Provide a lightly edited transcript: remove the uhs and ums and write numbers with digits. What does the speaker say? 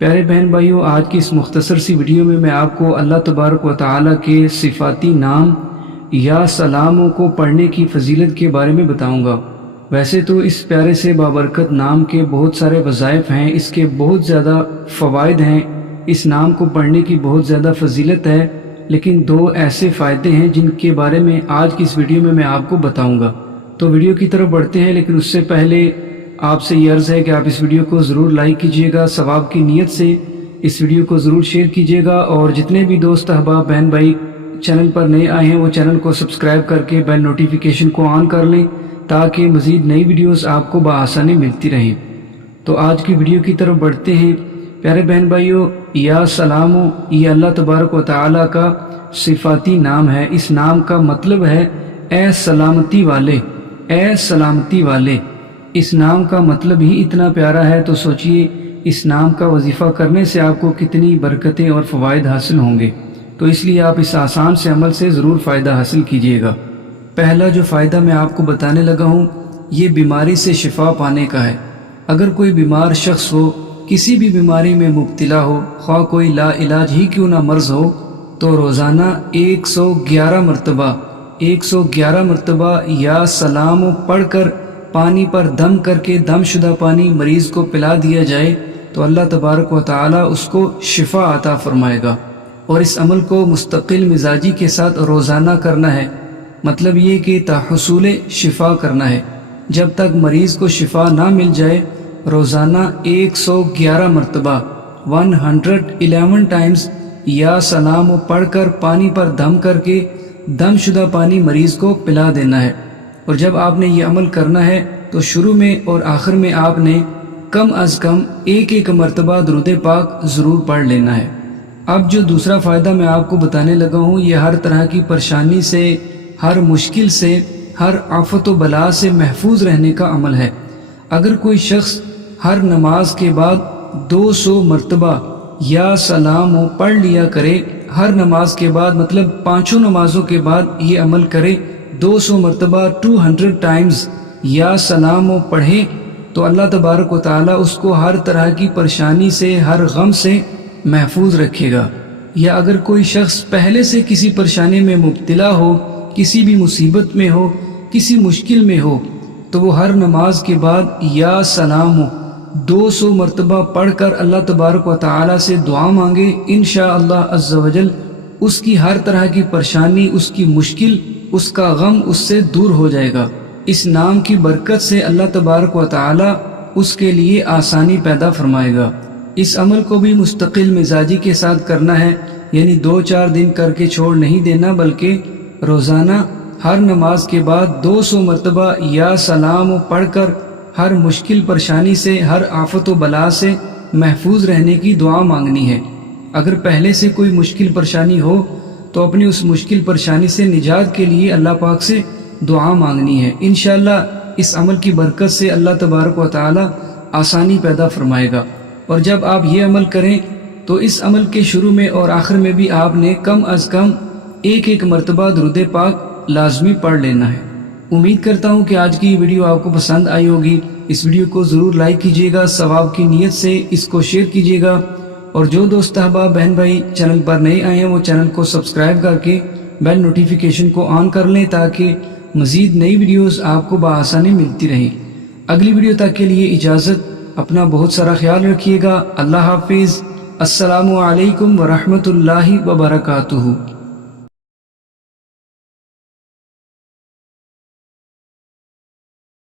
پیارے بہن بھائیوں، آج کی اس مختصر سی ویڈیو میں آپ کو اللہ تبارک و تعالیٰ کے صفاتی نام یا سلاموں کو پڑھنے کی فضیلت کے بارے میں بتاؤں گا۔ ویسے تو اس پیارے سے بابرکت نام کے بہت سارے وظائف ہیں، اس کے بہت زیادہ فوائد ہیں، اس نام کو پڑھنے کی بہت زیادہ فضیلت ہے، لیکن دو ایسے فائدے ہیں جن کے بارے میں آج کی اس ویڈیو میں آپ کو بتاؤں گا۔ تو ویڈیو کی طرف بڑھتے ہیں، لیکن اس سے پہلے آپ سے یہ عرض ہے کہ آپ اس ویڈیو کو ضرور لائک کیجئے گا، ثواب کی نیت سے اس ویڈیو کو ضرور شیئر کیجئے گا، اور جتنے بھی دوست احباب بہن بھائی چینل پر نئے آئے ہیں وہ چینل کو سبسکرائب کر کے بیل نوٹیفیکیشن کو آن کر لیں تاکہ مزید نئی ویڈیوز آپ کو بآسانی ملتی رہیں۔ تو آج کی ویڈیو کی طرف بڑھتے ہیں۔ پیارے بہن بھائیوں، یا سلامو یہ اللہ تبارک و تعالیٰ کا صفاتی نام ہے۔ اس نام کا مطلب ہے اے سلامتی والے، اے سلامتی والے۔ اس نام کا مطلب ہی اتنا پیارا ہے، تو سوچئے اس نام کا وظیفہ کرنے سے آپ کو کتنی برکتیں اور فوائد حاصل ہوں گے۔ تو اس لیے آپ اس آسان سے عمل سے ضرور فائدہ حاصل کیجئے گا۔ پہلا جو فائدہ میں آپ کو بتانے لگا ہوں، یہ بیماری سے شفا پانے کا ہے۔ اگر کوئی بیمار شخص ہو، کسی بھی بیماری میں مبتلا ہو، خواہ کوئی لا علاج ہی کیوں نہ مرض ہو، تو روزانہ 111 مرتبہ یا سلام پڑھ کر پانی پر دم کر کے دم شدہ پانی مریض کو پلا دیا جائے تو اللہ تبارک و تعالی اس کو شفا عطا فرمائے گا۔ اور اس عمل کو مستقل مزاجی کے ساتھ روزانہ کرنا ہے، مطلب یہ کہ تحصول شفا کرنا ہے۔ جب تک مریض کو شفا نہ مل جائے روزانہ 111 مرتبہ 111 ٹائمز یا سلام پڑھ کر پانی پر دم کر کے دم شدہ پانی مریض کو پلا دینا ہے۔ اور جب آپ نے یہ عمل کرنا ہے تو شروع میں اور آخر میں آپ نے کم از کم ایک مرتبہ درود پاک ضرور پڑھ لینا ہے۔ اب جو دوسرا فائدہ میں آپ کو بتانے لگا ہوں، یہ ہر طرح کی پریشانی سے، ہر مشکل سے، ہر آفت و بلا سے محفوظ رہنے کا عمل ہے۔ اگر کوئی شخص ہر نماز کے بعد 200 مرتبہ یا سلام پڑھ لیا کرے، ہر نماز کے بعد مطلب 5 نمازوں کے بعد یہ عمل کرے، 200 مرتبہ 200 ٹائمز یا سلام پڑھے، تو اللہ تبارک و تعالیٰ اس کو ہر طرح کی پریشانی سے، ہر غم سے محفوظ رکھے گا۔ یا اگر کوئی شخص پہلے سے کسی پریشانی میں مبتلا ہو، کسی بھی مصیبت میں ہو، کسی مشکل میں ہو، تو وہ ہر نماز کے بعد یا سلام 200 مرتبہ پڑھ کر اللہ تبارک و تعالیٰ سے دعا مانگے، انشاءاللہ عز و جل اس کی ہر طرح کی پریشانی، اس کی مشکل، اس کا غم اس سے دور ہو جائے گا۔ اس نام کی برکت سے اللہ تبارک و تعالیٰ اس کے لیے آسانی پیدا فرمائے گا۔ اس عمل کو بھی مستقل مزاجی کے ساتھ کرنا ہے، یعنی 2-4 دن کر کے چھوڑ نہیں دینا، بلکہ روزانہ ہر نماز کے بعد 200 مرتبہ یا سلام پڑھ کر ہر مشکل پریشانی سے، ہر آفت و بلا سے محفوظ رہنے کی دعا مانگنی ہے۔ اگر پہلے سے کوئی مشکل پریشانی ہو تو اپنی اس مشکل پریشانی سے نجات کے لیے اللہ پاک سے دعا مانگنی ہے۔ انشاءاللہ اس عمل کی برکت سے اللہ تبارک و تعالی آسانی پیدا فرمائے گا۔ اور جب آپ یہ عمل کریں تو اس عمل کے شروع میں اور آخر میں بھی آپ نے کم از کم ایک مرتبہ درود پاک لازمی پڑھ لینا ہے۔ امید کرتا ہوں کہ آج کی یہ ویڈیو آپ کو پسند آئی ہوگی۔ اس ویڈیو کو ضرور لائک کیجیے گا، ثواب کی نیت سے اس کو شیئر کیجیے گا، اور جو دوست احباب بہن بھائی چینل پر نئے آئے ہیں وہ چینل کو سبسکرائب کر کے بیل نوٹیفیکیشن کو آن کر لیں تاکہ مزید نئی ویڈیوز آپ کو بآسانی ملتی رہیں۔ اگلی ویڈیو تک کے لیے اجازت، اپنا بہت سارا خیال رکھیے گا۔ اللہ حافظ۔ السلام علیکم ورحمۃ اللہ وبرکاتہ۔